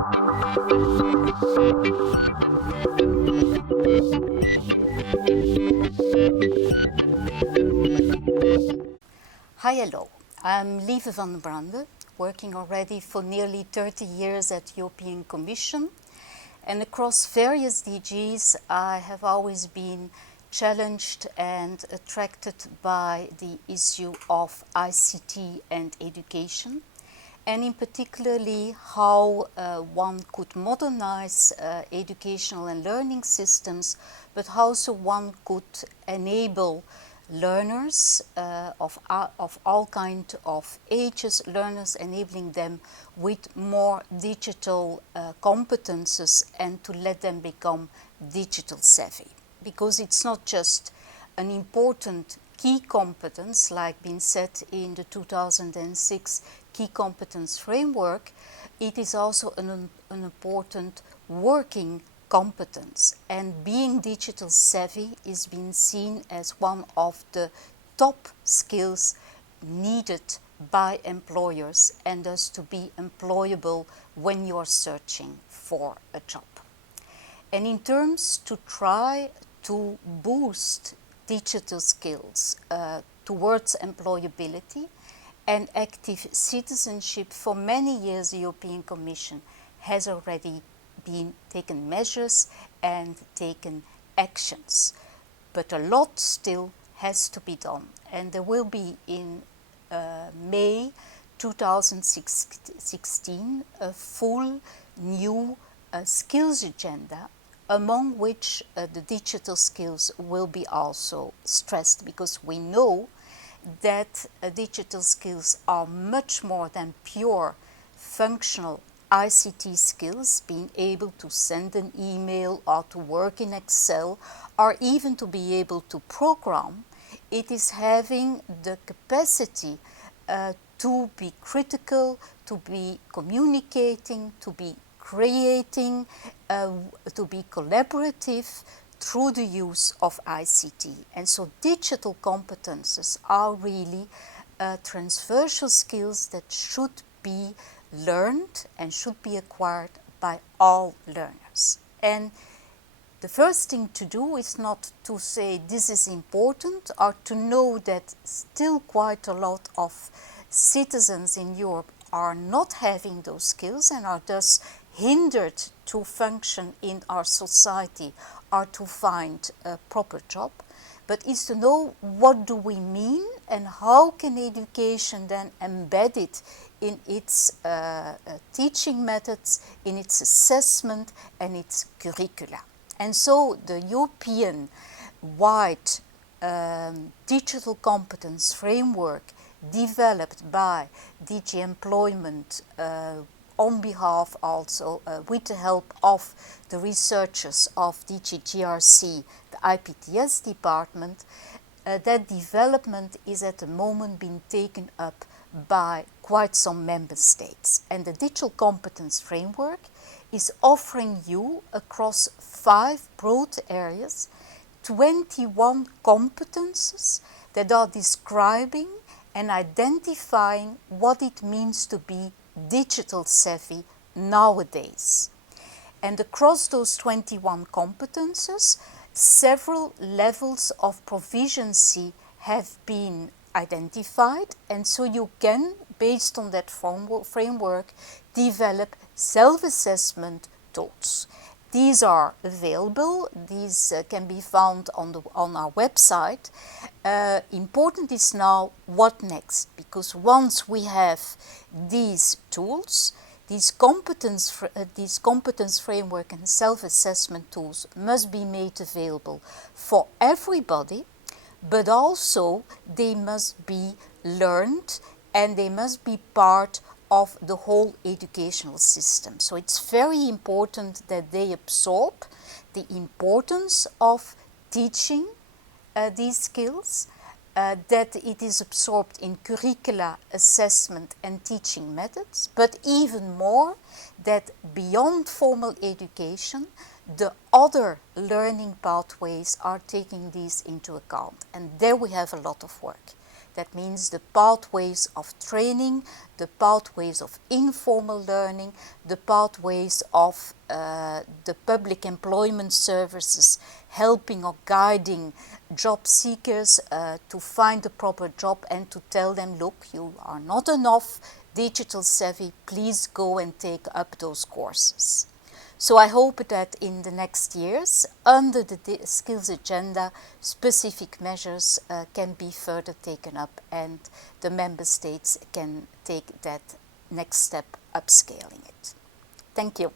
Hi, hello. I'm Lieve van Brande, working already for nearly 30 years at European Commission. And across various DGs, I have always been challenged and attracted by the issue of ICT and education, and in particularly how one could modernize educational and learning systems, but also one could enable learners of all kinds of ages, learners, enabling them with more digital competences and to let them become digital savvy. Because it's not just an important key competence, like been said in the 2006 Key Competence Framework, it is also an important working competence, and being digital savvy is being seen as one of the top skills needed by employers and thus to be employable when you are searching for a job. And in terms to try to boost digital skills towards employability and active citizenship, for many years the European Commission has already been taken measures and taken actions. But a lot still has to be done, and there will be in May 2016 a full new skills agenda, among which the digital skills will be also stressed, because we know that digital skills are much more than pure functional ICT skills, being able to send an email or to work in Excel or even to be able to program. It is having the capacity to be critical, to be communicating, to be creating, to be collaborative through the use of ICT. And so digital competences are really transversal skills that should be learned and should be acquired by all learners. And the first thing to do is not to say this is important, or to know that still quite a lot of citizens in Europe are not having those skills and are thus hindered to function in our society or to find a proper job, but is to know what do we mean and how can education then embed it in its teaching methods, in its assessment and its curricula. And so the European-wide digital competence framework developed by DG Employment on behalf also with the help of the researchers of DG GRC, the IPTS department, that development is at the moment being taken up by quite some member states. And the digital competence framework is offering you across 5 broad areas 21 competences that are describing and identifying what it means to be digital savvy nowadays. And across those 21 competences, several levels of proficiency have been identified, and so you can, based on that framework, develop self-assessment tools. These are available. These can be found on our website. Important is now what next, because once we have these tools, these competence framework and self-assessment tools must be made available for everybody, but also they must be learned and they must be part of the whole educational system. So it's very important that they absorb the importance of teaching these skills, that it is absorbed in curricula, assessment and teaching methods, but even more that beyond formal education, the other learning pathways are taking these into account. And there we have a lot of work That means the pathways of training, the pathways of informal learning, the pathways of the public employment services helping or guiding job seekers to find the proper job and to tell them, look, you are not enough digital savvy, please go and take up those courses. So I hope that in the next years, under the skills agenda, specific measures can be further taken up and the member states can take that next step, upscaling it. Thank you.